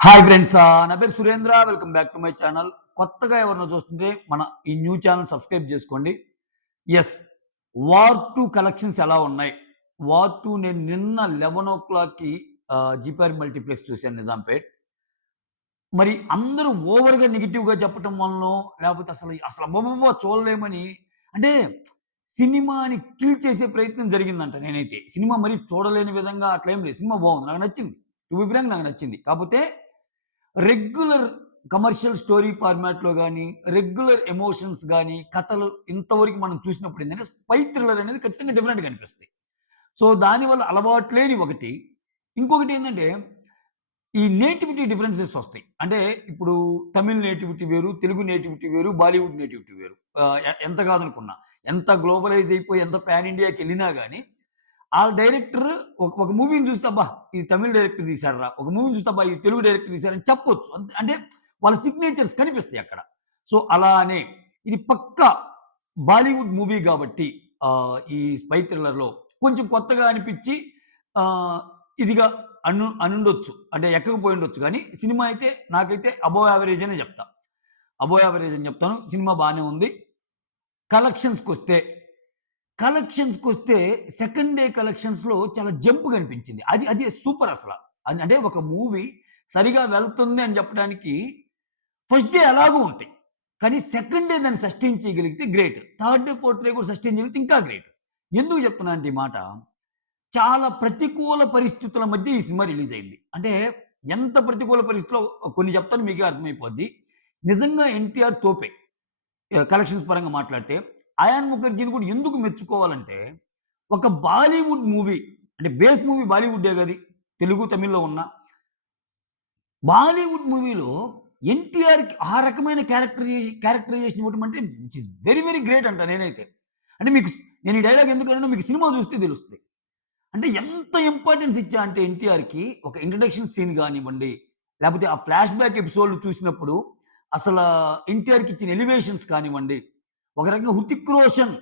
Hi friends, నా పేరు Surendra. Welcome back to my channel. కొత్తగా ఎవరైనా చూస్తుంటే మన ఈ న్యూ ఛానల్ సబ్స్క్రైబ్ చేసుకోండి. యెస్, 'వార్ 2' కలెక్షన్స్ ఎలా ఉన్నాయి? 'వార్ 2' నేను నిన్న 11:00కి జీపీఆర్ మల్టీప్లెక్స్ చూశాను నిజాంపేట్. మరి అందరూ ఓవర్‌గా నెగెటివ్‌గా చెప్పటం వలనో, లేకపోతే అసలు అబ్బబ్బబ్బా! చూడలేమని, అంటే సినిమాని కిల్ చేసే ప్రయత్నం జరిగిందంట నేనైతే. సినిమా మరి చూడలేని విధంగా అట్లా ఏం లేదు. సినిమా బాగుంది. నాకు నచ్చింది. టు బి ఫ్రాంక్ నాకు నచ్చింది. కాపోతే రెగ్యులర్ కమర్షియల్ స్టోరీ ఫార్మాట్‌లో గాని, రెగ్యులర్ ఎమోషన్స్ గాని, కథలు ఇంతవరకు మనం చూసినప్పుడు ఏందంటే, స్పై థ్రిల్లర్ అనేది ఖచ్చితంగా డిఫరెంట్‌గా అనిపిస్తాయి. సో, దానివల్ల అలవాటు లేని ఒకటి. ఇంకొకటేందంటే, ఈ నేటివిటీ డిఫరెన్సెస్ ఒస్తాయి. అంటే ఇప్పుడు తమిళ్ నేటివిటీ వేరు, తెలుగు నేటివిటీ వేరు, బాలీవుడ్ నేటివిటీ వేరు. ఎంత కాదనుకున్నా. ఎంత గ్లోబలైజ్ అయిపోయి, ఎంత పాన్ ఇండియాకెళ్ళినా గాని, ఆ డైరెక్టర్ ఒక మూవీని చూస్తే అబ్బా! ఇది తమిళ్ డైరెక్టర్ తీశార్రా. ఒక మూవీని చూస్తే అబ్బా! ఇది తెలుగు డైరెక్టర్ తీశారని చెప్పొచ్చు. అంటే వాళ్ళ సిగ్నేచర్స్ కనిపిస్తాయి అక్కడ. సో, అలానే ఇది పక్కా బాలీవుడ్ మూవీ గాబట్టి ఈ స్పై థ్రిల్లర్‌లో కొంచెం కొత్తగా అనిపిచ్చి ఇదిగా అనుండొచ్చు. అంటే ఎక్కకపోయుండొచ్చు గానీ, సినిమా అయితే నాకైతే అబోవ్ యావరేజ్ అనే జెప్తా. అబోవ్ యావరేజ్ అని జెప్తాను. సినిమా బానే ఉంది. కలెక్షన్స్‌కొస్తే కలెక్షన్స్‌కొస్తే సెకండ్ డే కలెక్షన్స్‌లో చాలా జంప్ కనిపించింది. అది సూపర్ అసల. అంటే ఒక మూవీ సరిగా వెళ్తుంది అని చెప్పడానికి ఫస్ట్ డే ఎలాగో ఉంటాయి. కానీ సెకండ్ డే దాన్ని సస్టైన్ చేయగలిగితే great. Third day, fourth day కూడా సస్టైన్ చేయగలిగితే ఇంకా గ్రేట్. ఎందుకు చెప్తున్నానంటే ఈ మాట, చాలా ప్రతికూల పరిస్థితుల మధ్య ఈ సినిమా రిలీజ్ అయింది. అంటే ఎంత ప్రతికూల పరిస్థితిలో కొన్ని చెప్తాను మీకే అర్థమైపోద్ది. నిజంగా ఎన్టీఆర్ తోపే. కలెక్షన్స్ పరంగా మాట్లాడితే. అయాన్ ముఖర్జీని కూడా ఎందుకు మెచ్చుకోవాలంటే, ఒక బాలీవుడ్ మూవీ అంటే బేస్ మూవీ బాలీవుడ్డే గది. తెలుగు, తమిళ్‌లో ఉన్న. బాలీవుడ్ మూవీలో ఎన్టీఆర్‌కి ఆ రకమైన క్యారెక్టరైజేషన్ ఇవ్వటం అంటే which is very, very great అంట నేనైతే. అంటే మీకు నేను ఈ డైలాగ్ ఎందుకన్నానో మీకు సినిమా చూస్తే తెలుస్తది. అంటే ఎంత ఇంపార్టెన్స్ ఇచ్చా అంటే ఎన్టీఆర్‌కి ఒక ఇంట్రడక్షన్ సీన్ గానివ్వండి, లేపోతే ఆ ఫ్లాష్ బ్యాక్ ఎపిసోడ్‌లు చూసినప్పుడు అసలా ఎన్టీఆర్‌కి ఇచ్చిన ఎలివేషన్స్ కానివ్వండి, ఒక రకంగా 'హృతిక్ రోషన్'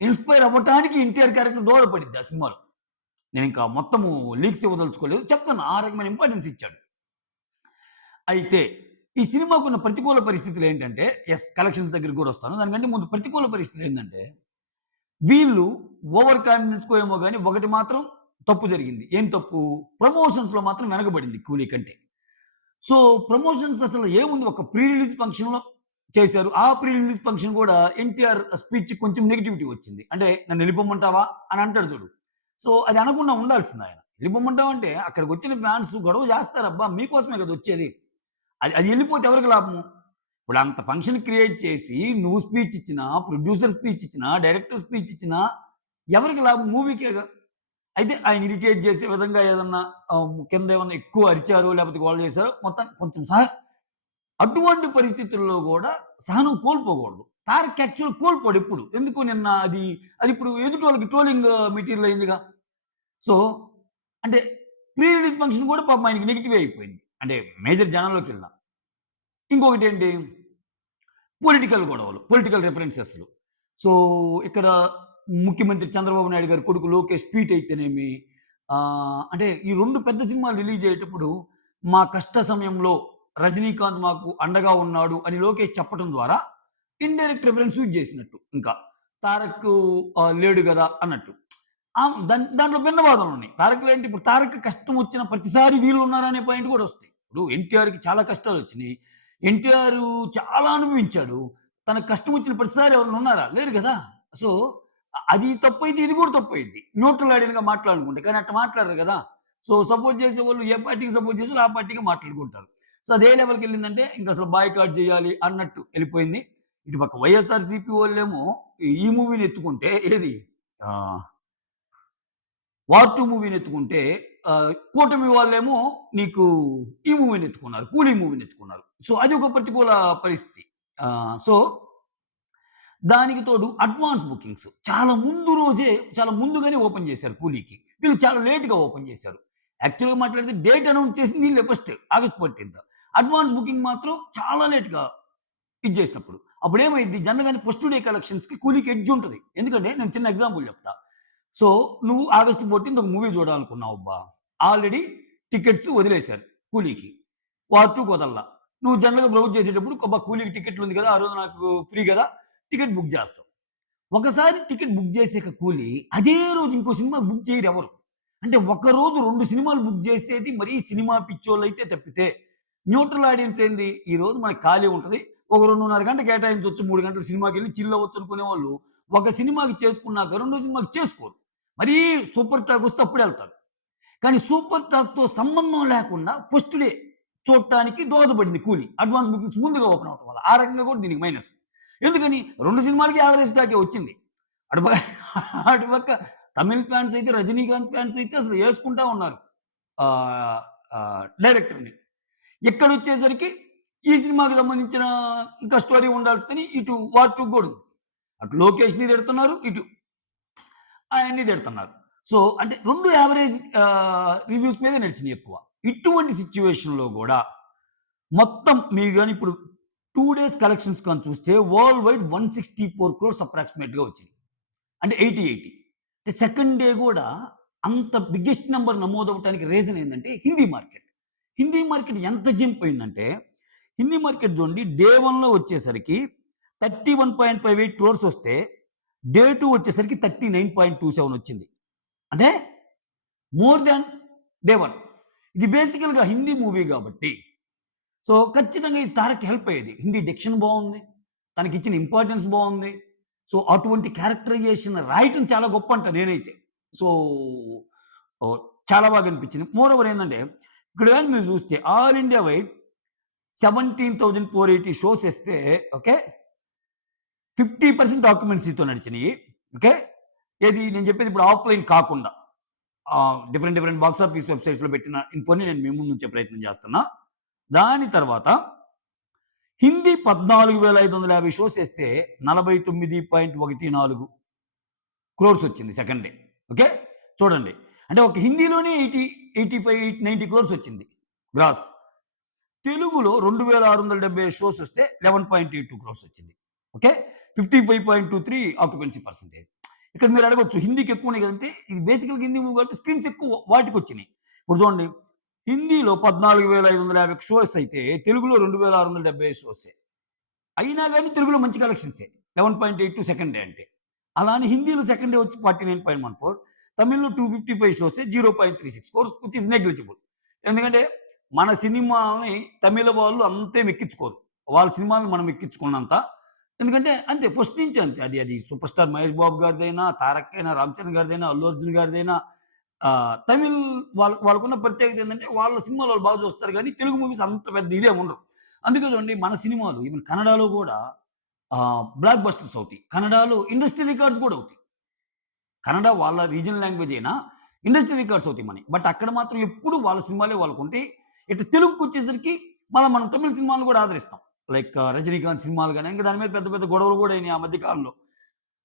ఇన్‌స్పైర్ అవ్వటానికి ఎన్టీఆర్ క్యారెక్టర్ దోహదపడిద్ది ఆ సినిమాలో. నేనింకా మొత్తము లీక్స్ ఇవ్వదలుచుకోలేదు. చెప్తున్నా ఆ రకమైన ఇంపార్టెన్స్ ఇచ్చాడు. అయితే ఈ సినిమాకున్న ప్రతికూల పరిస్థితులేంటంటే, కలెక్షన్స్ దగ్గరికి గూడా వస్తాను. దానికంటే ముందు ప్రతికూల పరిస్థితులేందంటే, వీళ్ళు ఓవర్ కాన్ఫిడెన్స్‌కో ఏమో గాని ఒకటి మాత్రం తప్పు జరిగింది. ఏం తప్పు? ప్రమోషన్స్‌లో మాత్రం వెనకబడింది 'కూలీ' కంటే. సో, ప్రమోషన్స్ అసలు ఏముంది, ఒక ప్రీ రిలీజ్ ఫంక్షన్‌లో చేశారు. ఆ ప్రీ రిలీజ్ ఫంక్షన్ గూడా ఎన్టీఆర్ స్పీచ్ కొంచెం నెగటివిటీ వచ్చింది. అంటే నన్నెళ్ళిపోమంటావా అని అంటాడు చూడు. సో, అది అనకుండా ఉండాల్సిందాయన. ఎళ్ళిపోమంటావంటే అక్కడికొచ్చిన ఫ్యాన్స్ గొడవ చేస్తారబ్బా! మీకోసమే కదా వచ్చేది. అది అది ఎళ్ళిపోతే ఎవరికి లాభము? ఇప్పుడు అంత ఫంక్షన్ క్రియేట్ చేసి నువ్వు స్పీచ్ ఇచ్చినా, ప్రొడ్యూసర్ స్పీచ్ ఇచ్చినా, డైరెక్టర్ స్పీచ్ ఇచ్చినా ఎవరికి లాభం? మూవీకేగా. అయితే ఆయన ఇరిటేట్ చేసే విధంగా ఏదన్నా కింద ఏమన్నా ఎక్కువ అరిచారో, లేపోతే గోల చేశారో మొత్తానికి కొంచెం అటువంటి పరిస్థితుల్లో గూడా సహనం కోల్పోకూడదు. తారక్ యాక్చువల్ కోల్పోడు ఎప్పుడు. ఎందుకు నిన్న అదిప్పుడు ఎదుటోళ్ళకి ట్రోలింగ్ మెటీరియల్ అయిందిగా. సో, అంటే ప్రీ రిలీజ్ ఫంక్షన్ గూడా పాపం ఆయనకి నెగెటివే అయిపోయింది. అంటే మేజర్ జనాల్లోకెళ్ళిన. ఇంకొకటేంటి, పొలిటికల్ గొడవలు, పొలిటికల్ రిఫరెన్సెస్‌లు. సో, ఇక్కడ ముఖ్యమంత్రి చంద్రబాబు నాయుడు గారి కొడుకు లోకేష్ ట్వీట్ అయితేనేమి, అంటే ఈ 2 పెద్ద సినిమాలు రిలీజ్ అయ్యేటప్పుడు, మా కష్ట సమయంలో రజనీకాంత్ మాకు అండగా ఉన్నాడు అని లోకేష్ చెప్పటం ద్వారా ఇండైరెక్ట్ రిఫరెన్స్ యూజ్ చేసినట్టు ఇంకా. తారక్ లేడు గదా అన్నట్టు. దాంట్లో భిన్న వాదనలున్నాయి. తారక్ లేంటి, ఇప్పుడు తారక్‌కి కష్టం వచ్చిన ప్రతిసారి వీళ్ళున్నారనే పాయింట్ కూడా వస్తాయి. ఇప్పుడు ఎన్టీఆర్‌కి చాలా కష్టాలొచ్చినియి. ఎన్టీఆర్ చాలా అనుభవించాడు. తనకు కష్టం వచ్చిన ప్రతిసారి ఎవరైనా ఉన్నారా? లేరు గదా! సో, అది తప్పైతే ఇది కూడా తప్పయిద్ది. న్యూట్రల్ ఐడియన్‌గా మాట్లాడుకుంటే. కానీ అట్ట మాట్లాడరు గదా! సో, సపోర్ట్ చేసేవాళ్ళు ఏ పార్టీకి సపోర్ట్ చేసారో ఆ పార్టీకే మాట్లాడుకుంటారు. సో, అదే లెవెల్‌కెళ్ళిందంటే ఇంకసలు బాయ్‌కాట్ చేయాలి అన్నట్టు ఎళ్ళిపోయింది. ఇటు పక్క వైఎస్ఆర్‌సీపీ వోళ్ళేమో ఈ మూవీని ఎత్తుకుంటే ఏది ఆహ్, 'వార్ 2' మూవీని ఎత్తుకుంటే కూటమి వాళ్ళేమో నీకు ఈ మూవీని ఎత్తుకున్నారు. 'కూలీ' మూవీని ఎత్తుకున్నారు. సో, అది ఒక ప్రతికూల పరిస్థితి. సో, దానికి తోడు అడ్వాన్స్ బుకింగ్స్. చాలా ముందు రోజే, చాలా ముందుగానే ఓపెన్ చేశారు 'కూలీకి'. వీళ్ళు చాలా లేట్‌గా ఓపెన్ చేశారు. యాక్చువల్‌గా మాట్లాడితే డేట్ అనౌన్స్ చేసింది ఈళ్ళే ఫస్ట్ ఆగస్ట్ 14థ్. అడ్వాన్స్ బుకింగ్ మాత్రం చాలా లేట్‌గా ఇది చేసినప్పుడు. అప్పుడేమైద్ది, జనరల్‌గానే ఫస్ట్ డే కలెక్షన్స్‌కి 'కూలీకి' ఎడ్జ్ ఉంటది. ఎందుకంటే నేను చిన్న ఎగ్జాంపుల్ చెప్తా. సో, నువ్వు ఆగస్ట్ 14థ్ ఒక మూవీ చూడాలనుకున్నావబ్బా! ఆల్రెడీ టికెట్స్ వదిలేశారు 'కూలీకి'. వార్ 2 వదలలా. నువ్వు జనరల్‌గా బ్రౌజ్ చేసేటప్పుడు కూలీకి టికెట్లు ఉంది కదా! ఆ రోజు నాకు ఫ్రీ కదా! టికెట్ బుక్ చేస్తావు. ఒకసారి టికెట్ బుక్ చేసాక కూలీ, అదే రోజు ఇంకో సినిమా బుక్ చేయరెవరు. అంటే ఒకరోజు 2 సినిమాలు బుక్ చేసేది మరీ సినిమా పిచ్చోళ్ళైతే తప్పితే, న్యూట్రల్ ఆడియన్స్ ఏంది, ఈరోజు మనకు ఖాళీ ఉంటది. ఒక 2:30 గంట కేటాయించొచ్చు, 3 గంటలు సినిమాకెళ్ళి చిల్ అవ్వచ్చు అనుకునేవాళ్ళు, ఒక సినిమాకి చేసుకున్నాక రెండో సినిమాకి చేసుకోరు. మరీ సూపర్ టాక్ వస్తే అప్పుడెళ్తారు. కానీ సూపర్ టాక్‌తో సంబంధం లేకుండా ఫస్ట్ డే చూడటానికి దోహదపడింది 'కూలీ'. అడ్వాన్స్ బుకింగ్స్ ముందుగా ఓపెన్ అవ్వటం వల్ల. ఆ రకంగా కూడా దీనికి మైనస్. ఎందుకని 2 సినిమాలకి యావరేజ్ టాకే వచ్చింది. అటుపక్క అటుపక్క తమిళ్ ఫ్యాన్స్ అయితే 'రజనీకాంత్' ఫ్యాన్స్ అయితే అసలు యేసుకుంటా ఉన్నారు. డైరెక్టర్‌ని. ఇక్కడొచ్చేసరికి ఈ సినిమాకి సంబంధించిన ఇంకా స్టోరీ ఉండాల్సిందని ఇటు 'వార్ 2' కూడా ఉంది. అటు లోకేష్‌ని తిడుతున్నారు. ఇటు ఆయన్ని తిడుతున్నారు. సో, అంటే 2 యావరేజ్ రివ్యూస్ మీదే నడిచినియి ఎక్కువ. ఇటువంటి సిట్యుయేషన్‌లో గూడా మొత్తం మీరు గాని ఇప్పుడు 2 డేస్ కలెక్షన్స్ గాని చూస్తే వరల్డ్ వైడ్ 164 క్రోర్స్ అప్రాక్సిమేట్‌గా వచ్చినియి. అంటే 80. అంటే సెకండ్ డే గూడా అంత బిగ్గెస్ట్ నంబర్ నమోదవ్వటానికి రీజన్ ఏందంటే హిందీ మార్కెట్. హిందీ మార్కెట్ ఎంత జంప్ అయిందంటే, హిందీ మార్కెట్ చూడండి డే 1లో వచ్చేసరికి 31.58 క్రోర్స్ వస్తే, డే 2 వచ్చేసరికి 39.27 వచ్చింది. అంటే మోర్ దాన్ డే 1. ఇది బేసికల్‌గా హిందీ మూవీ గాబట్టి, సో ఖచ్చితంగా ఇది తారక్‌కి హెల్ప్ అయ్యేది. హిందీ డిక్షన్ బావుంది. తనకిచ్చిన ఇంపార్టెన్స్ బావుంది. సో, అటువంటి క్యారెక్టరైజేషన్ రాయటం చాలా గొప్పంట నేనైతే. సో, ఓహ్! చాలా బాగా అనిపించింది. మోరోవర్ ఏందంటే, ఇక్కడ గాని మీరు చూస్తే ఆల్ ఇండియా వైడ్ 17,480 షోస్ ఎస్తే ఓకే. 50% ఆక్యుపెన్సీతో నడిచినియి. ఓకే. ఏది నేను చెప్పేది ఇప్పుడు ఆఫ్‌లైన్ కాకుండా. డిఫరెంట్ బాక్స్ ఆఫీస్ వెబ్‌సైట్స్‌లో పెట్టిన ఇన్ఫోని నేను మీ ముందు ఉంచే ప్రయత్నం చేస్తున్నా. దాని తర్వాత హిందీ 14,550 షోస్ ఎస్తే 49.14 క్రోర్స్ వచ్చింది సెకండ్ డే. ఓకే. చూడండి. అంటే ఒక హిందీలోనే 85, 90 క్రోర్స్ వచ్చింది గ్రాస్. తెలుగులో 2675 షోస్ వస్తే 11.82 క్రోర్స్ వచ్చింది. ఓకే. 55.23 occupancy percentage. ఇక్కడ మీరు అడగొచ్చు హిందీకి ఎక్కువున్నాయి కదంటే, ఇది బేసికల్‌గా హిందీ మూవీ కాబట్టి స్క్రీన్స్ ఎక్కువ వాటికొచ్చినియి. ఇప్పుడు చూడండి హిందీలో 14,550 షోస్ అయితే తెలుగులో 2675 షోసే. అయినా గాని తెలుగులో మంచి కలెక్షన్సే. 11.82 సెకండ్ డే అంటే. అలా అని హిందీలో సెకండ్ డే వచ్చి 49.14, తమిళ్‌లో 255 షోసే 0.36 స్కోర్స్ విచ్ ఈస్ నెగ్లిజిబుల్. ఎందుకంటే మన సినిమాని తమిళ వాళ్ళు అంతేం ఎక్కించుకోరు. వాళ్ళ సినిమాని మనం ఎక్కించుకున్నంత. ఎందుకంటే అంతే ఫస్ట్ నుంచి అంతే. అది సూపర్ స్టార్ మహేష్ బాబు గారిదైనా, తారక్ అయినా, రామ్ చరణ్ గారిదైనా, అల్లు అర్జున్ గారిదైనా తమిళ్ వాళ్ళకున్న ప్రత్యేకత ఏందంటే వాళ్ళ సినిమాలు వాళ్ళు బాగా చూస్తారు గానీ తెలుగు మూవీస్ అంత పెద్ద ఇదేం ఉండవు. అందుకే చూడండి మన సినిమాలు ఈవెన్ కన్నడలో గూడా బ్లాక్ బస్టర్స్ అవుతాయి. కన్నడలో ఇండస్ట్రీ రికార్డ్స్ గూడా అవుతాయి. కన్నడ వాళ్ళ రీజనల్ లాంగ్వేజ్ అయినా ఇండస్ట్రీ రికార్డ్స్ అవుతాయి మనయి. బట్ అక్కడ మాత్రం ఎప్పుడు వాళ్ళ సినిమాలే వాళ్ళకుంటాయి. ఇటు తెలుగుకొచ్చేసరికి మళ్ళా మనం తమిళ్ సినిమాలను గూడా ఆదరిస్తాం. లైక్ 'రజనీకాంత్' సినిమాలు గాని, ఇంకా దాని మీద పెద్ద పెద్ద గొడవలు గూడా అయినాయి ఆ మధ్య కాలంలో.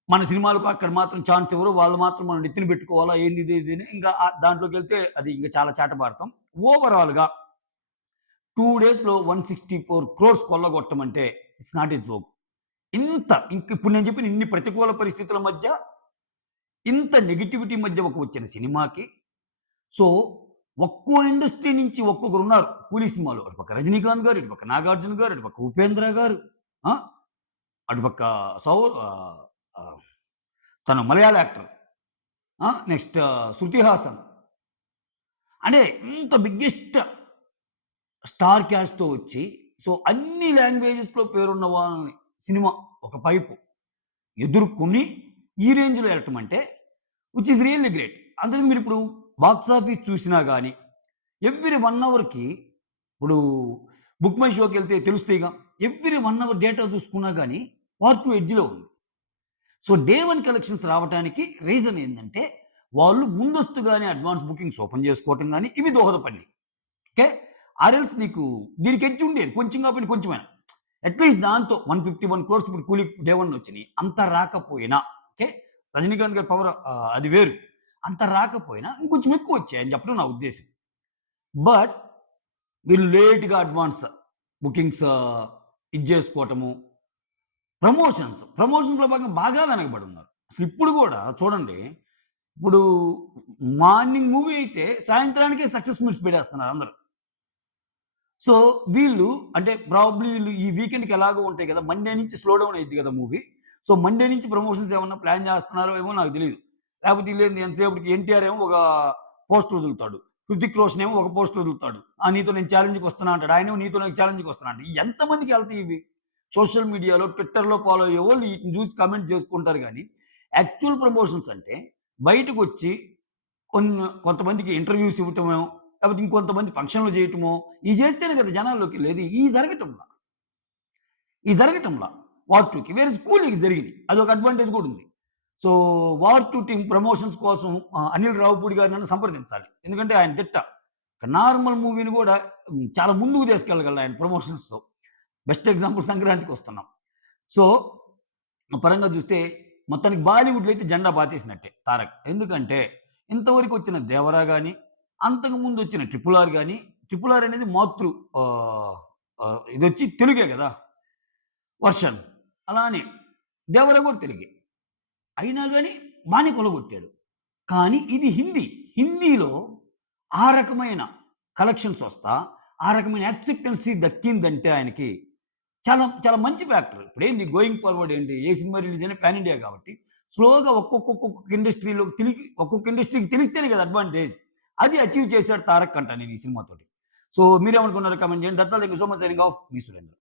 మన సినిమాలకు అక్కడ మాత్రం ఛాన్స్ ఇవ్వరు. వాళ్ళు మాత్రం మనం నెత్తిన పెట్టుకోవాలా ఏంది ఇది అని ఇంకా దాంట్లోకెళ్తే అది ఇంక చాలా చాటబారుతాం. ఓవరాల్‌గా 2 డేస్‌లో 164 క్రోర్స్ కొల్లగొట్టమంటే ఇట్స్ నాట్ ఎ జోక్. ఇప్పుడు నేను చెప్పిన ఇన్ని ప్రతికూల పరిస్థితుల మధ్య, ఇంత నెగటివిటీ మధ్య వచ్చిన సినిమాకి సో, ఒక్కో ఇండస్ట్రీ నుంచి ఒక్కొక్కరున్నారు 'కూలీ' సినిమాలో. అటుపక్క 'రజనీకాంత్' గారు, ఇటుపక్క 'నాగార్జున' గారు, ఇటుపక్క 'ఉపేంద్ర' గారు, ఆ! అటుపక్క సౌ ఆహ్, ఆహ్, తను మలయాళ యాక్టర్. నెక్స్ట్ 'శృతి హాసన్.' అంటే ఇంత బిగ్గెస్ట్ స్టార్ క్యాస్ట్‌తో వచ్చి, సో, అన్ని లాంగ్వేజెస్‌లో పేరున్న వాళ్ళని సినిమా ఒక పైపు ఎదుర్కొని ఈ రేంజ్‌లో ఎళ్ళటం అంటే విచ్ ఈస్ రియల్లీ గ్రేట్. అందుకని మీరిప్పుడు బాక్స్ ఆఫీస్ చూసినా గాని, ఎవ్రీ 1 అవర్‌కి ఇప్పుడు బుక్ మై షోకెళ్తే తెలుస్తాయిగా. ఎవ్రీ 1 అవర్ డేటా చూసుకున్నా గాని పార్ట్ 2 ఎడ్జ్‌లో ఉంది. సో, డే 1 కలెక్షన్స్ రావటానికి రీజన్ ఏందంటే, వాళ్ళు ముందస్తుగానే అడ్వాన్స్ బుకింగ్స్ ఓపెన్ చేసుకోవటం గాని, ఇవి దోహదపడినియి. ఓకే. ఆరెల్స్ నీకు దీనికి ఎడ్జ్ ఉండేది. కొంచెం కాకపోయినా కొంచెమైనా. అట్‌లీస్ట్ దాంతో 151 క్రోర్స్ ఇప్పుడు కూలీకి డే 1 వచ్చినియి. అంత రాకపోయినా ఓకే. రజనీకాంత్ గారి పవర్ అది వేరు. అంత రాకపోయినా ఇంకొంచెం ఎక్కువ వచ్చాయి అని చెప్పడం నా ఉద్దేశ్యం. బట్ వీళ్ళు లేట్‌గా అడ్వాన్స్ బుకింగ్స్ ఇది చేసుకోవటము. ప్రమోషన్స్‌లో భాగంగా బాగా వెనకబడి ఉన్నారు. అసలు ఇప్పుడు గూడా చూడండి. ఇప్పుడు మార్నింగ్ మూవీ అయితే సాయంత్రానికే సక్సెస్ మీట్స్ పెట్టేస్తున్నారు అందరూ. సో, వీళ్ళు అంటే ప్రాబబ్లీ వీళ్ళు ఈ వీకెండ్‌కి ఎలాగో ఉంటాయి కదా! మండే నుంచి స్లో డౌన్ అయిద్ది కదా మూవీ. సో, మండే నుంచి ప్రమోషన్స్ ఏమన్నా ప్లాన్ చేస్తున్నారో ఏమో నాకు తెలీదు. లేపోతే ఈళ్ళేంది ఎంతసేపటికి ఎన్టీఆర్ ఏమో ఒక పోస్టర్ వదులుతాడు. హృతిక్ రోషన్ ఏమో ఒక పోస్టర్ వదులుతాడు. నీతో నేను ఛాలెంజ్‌కొస్తున్నా అంటాడు. ఆయనేమో నీతో నేను ఛాలెంజ్‌కొస్తున్నా అంటాడు. ఎంతమందికెళ్తాయి ఇవి? సోషల్ మీడియాలో, ట్విట్టర్‌లో ఫాలో అయ్యేవోళ్ళు ఈటిని చూసి కామెంట్ చేసుకుంటారు గానీ, యాక్చువల్ ప్రమోషన్స్ అంటే బయటకొచ్చి కొంతమందికి ఇంటర్‌వ్యూస్ ఇవ్వటమో, లేపోతే ఇంకొంతమంది ఫంక్షన్‌లు చేయటమో, ఇయి చేస్తేనే కదా జనాల్లోకెళ్ళేది. ఇయి జరగటంలా. ఇయి జరగటంలా. వార్ 2కి. వేరే స్కూల్‌కి జరిగినియి. అదొక అడ్వాంటేజ్ కూడా ఉంది. సో, వార్ 2 టీమ్ ప్రమోషన్స్ కోసం అనిల్ రావిపూడి గారినన్నా సంప్రదించాలి. ఎందుకంటే ఆయన దిట్ట. ఒక నార్మల్ మూవీని గూడా చాలా ముందుకు తీసుకెళ్ళగలడు ఆయన ప్రమోషన్స్‌తో. బెస్ట్ ఎగ్జాంపుల్ సంక్రాంతికొస్తున్నాం. సో, ఆ పరంగా చూస్తే మొత్తానికి బాలీవుడ్‌లో అయితే జెండా పాతేసినట్టే 'తారక్'. ఎందుకంటే ఇంతవరకొచ్చిన 'దేవరా' గాని, అంతకుముందొచ్చిన 'ట్రిపుల్ ఆర్' గాని, 'ట్రిపుల్ ఆర్' అనేది మాతృ ఆహ్, ఇదొచ్చి తెలుగే గదా! వర్షన్. అలానే 'దేవరా' గూడా తెలుగే. అయినా గాని బానే కొల్లగొట్టాడు. కానీ ఇది హిందీ. హిందీలో ఆ రకమైన కలెక్షన్స్ వస్తా, ఆ రకమైన యాక్సెప్టెన్సీ దక్కిందంటే ఆయనకి చాలా చాలా మంచి ఫ్యాక్టర్. ఇప్పుడేంది గోయింగ్ ఫార్వర్డ్ ఏంటి? ఏ సినిమా రిలీజ్ అయినా పాన్ ఇండియా కాబట్టి స్లోగా ఒక్కొక్క ఇండస్ట్రీలోకి ఒక్కొక్క ఇండస్ట్రీకి తెలిస్తేనే కదా అడ్వాంటేజ్. అది అచీవ్ చేసాడు 'తారక్' అంటా నేను ఈ సినిమాతోటి. సో మీరేమనుకున్నారో కామెంట్ చేయండి. That's all. Thank you so much. Signing off. Me Surendra.